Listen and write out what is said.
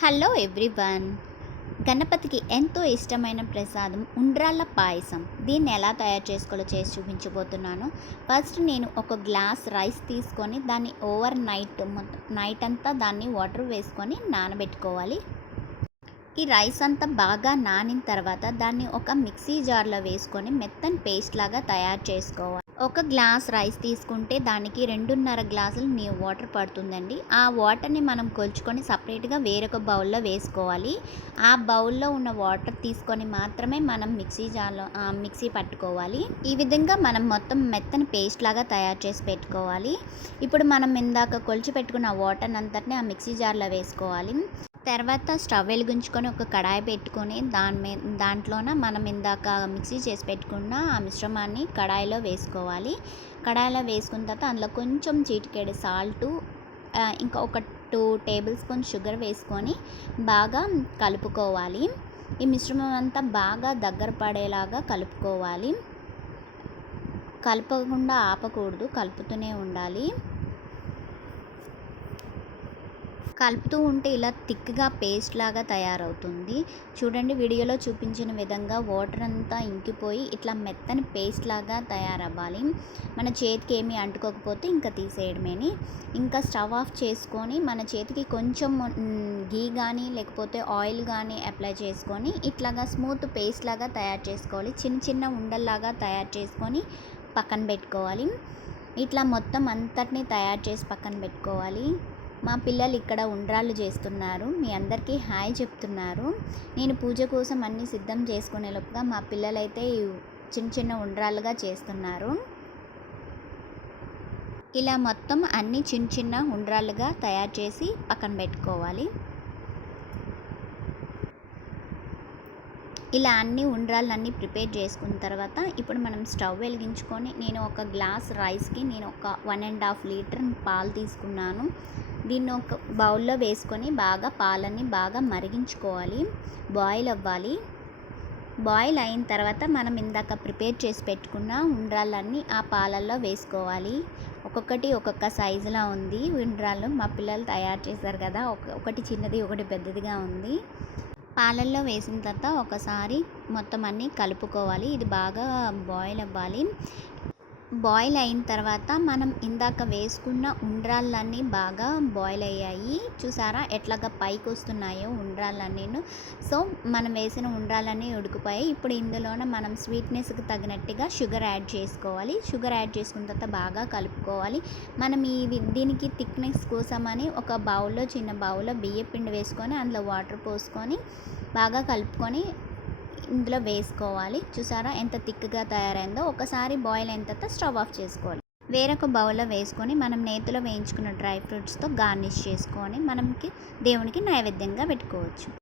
Hello everyone. గణపతికి ఎంతో ఇష్టమైన ప్రసాదం ఉండ్రాళ్ళ పాయసం. దీన్ని ఎలా తయారు చేసుకోవాలో చేసి చూపించబోతున్నాను. ఫస్ట్ నేను ఒక గ్లాస్ రైస్ తీసుకొని దాన్ని ఓవర్ నైట్ మొత్తం నైట్ అంతా దాన్ని వాటర్ వేసుకొని నానబెట్టుకోవాలి. ఈ రైస్ అంతా బాగా నానిన తర్వాత దాన్ని ఒక మిక్సీ జార్లో వేసుకొని మెత్తని పేస్ట్ లాగా తయారు చేసుకోవాలి. ఒక గ్లాస్ రైస్ తీసుకుంటే దానికి రెండున్నర గ్లాసులు నీ వాటర్ పడుతుందండి. ఆ వాటర్ని మనం కొలుచుకొని సపరేట్గా వేరొక బౌల్లో వేసుకోవాలి. ఆ బౌల్లో ఉన్న వాటర్ తీసుకొని మాత్రమే మనం మిక్సీ జార్లో మిక్సీ పట్టుకోవాలి. ఈ విధంగా మనం మొత్తం మెత్తని పేస్ట్ లాగా తయారు చేసి పెట్టుకోవాలి. ఇప్పుడు మనం ఇందాక కొలిచి పెట్టుకున్న వాటర్ అంతటిని ఆ మిక్సీ జార్లో వేసుకోవాలి. తర్వాత స్టవ్ వెలిగించుకొని ఒక కడాయి పెట్టుకొని దాని మీద దాంట్లోన మనం ఇందాక మిక్సీ చేసి పెట్టుకున్న ఆ మిశ్రమాన్ని కడాయిలో వేసుకోవాలి. కడాయిలో వేసుకున్న తర్వాత అందులో కొంచెం చీటికేడు సాల్టు ఇంకా ఒక టూ టేబుల్ స్పూన్ షుగర్ వేసుకొని బాగా కలుపుకోవాలి. ఈ మిశ్రమం అంతా బాగా దగ్గర పడేలాగా కలుపుకోవాలి. కలపకుండా ఆపకూడదు కలుపుతూనే ఉండాలి. కలుపుతూ ఉంటే ఇలా థిక్గా పేస్ట్ లాగా తయారవుతుంది. చూడండి వీడియోలో చూపించిన విధంగా వాటర్ అంతా ఇంకిపోయి ఇట్లా మెత్తని పేస్ట్ లాగా తయారవ్వాలి. మన చేతికి ఏమీ అంటుకోకపోతే ఇంకా తీసేయడమేని. ఇంకా స్టవ్ ఆఫ్ చేసుకొని మన చేతికి కొంచెం గీ కానీ లేకపోతే ఆయిల్ కానీ అప్లై చేసుకొని ఇట్లాగా స్మూత్ పేస్ట్ లాగా తయారు చేసుకోవాలి. చిన్న చిన్న ఉండల్లాగా తయారు చేసుకొని పక్కన పెట్టుకోవాలి. ఇట్లా మొత్తం అంతటిని తయారు చేసి పక్కన పెట్టుకోవాలి. మా పిల్లలు ఇక్కడ ఉండ్రాళ్ళు చేస్తున్నారు. మీ అందరికీ హాయ్ చెప్తున్నారు. నేను పూజ కోసం అన్నీ సిద్ధం చేసుకునే లోపుగా మా పిల్లలైతే చిన్న చిన్న ఉండ్రాళ్ళుగా చేస్తున్నారు. ఇలా మొత్తం అన్ని చిన్న చిన్న ఉండ్రాళ్ళుగా తయారు చేసి పక్కన పెట్టుకోవాలి. ఇలా అన్ని ఉండ్రాలన్నీ ప్రిపేర్ చేసుకున్న తర్వాత ఇప్పుడు మనం స్టవ్ వెలిగించుకొని నేను ఒక గ్లాస్ రైస్కి నేను ఒక వన్ అండ్ హాఫ్ లీటర్ పాలు తీసుకున్నాను. దీన్ని ఒక బౌల్లో వేసుకొని బాగా పాలని బాగా మరిగించుకోవాలి. బాయిల్ అవ్వాలి. బాయిల్ అయిన తర్వాత మనం ఇందాక ప్రిపేర్ చేసి పెట్టుకున్న ఉండ్రాళ్ళన్నీ ఆ పాలల్లో వేసుకోవాలి. ఒక్కొక్కటి ఒక్కొక్క సైజులా ఉంది. ఉండ్రాళ్ళు మా పిల్లలు తయారు చేశారు కదా ఒక ఒకటి చిన్నది ఒకటి పెద్దదిగా ఉంది. పాలల్లో వేసిన తర్వాత ఒకసారి మొత్తం అన్నీ కలుపుకోవాలి. ఇది బాగా బాయిల్ అవ్వాలి. బాయిల్ అయిన తర్వాత మనం ఇందాక వేసుకున్న ఉండ్రాళ్ళన్నీ బాగా బాయిల్ అయ్యాయి. చూసారా ఎట్లాగా పైకి వస్తున్నాయో ఉండ్రాళ్ళన్నీను. సో మనం వేసిన ఉండ్రాలన్నీ ఉడికిపోయాయి. ఇప్పుడు ఇందులోన మనం స్వీట్నెస్కి తగినట్టుగా షుగర్ యాడ్ చేసుకోవాలి. షుగర్ యాడ్ చేసుకున్న తర్వాత బాగా కలుపుకోవాలి. మనం ఈ దీనికి థిక్నెస్ కోసమని ఒక బౌల్లో చిన్న బౌల్లో బియ్య పిండి వేసుకొని అందులో వాటర్ పోసుకొని బాగా కలుపుకొని ఇందులో వేసుకోవాలి. చూసారా? ఎంత థిక్గా తయారైందో. ఒకసారి బాయిల్ అయిన తర్వాత స్టవ్ ఆఫ్ చేసుకోవాలి. వేరొక బౌల్లో వేసుకొని మనం నేతిలో వేయించుకున్న డ్రై ఫ్రూట్స్తో గార్నిష్ చేసుకొని మనకి దేవునికి నైవేద్యంగా పెట్టుకోవచ్చు.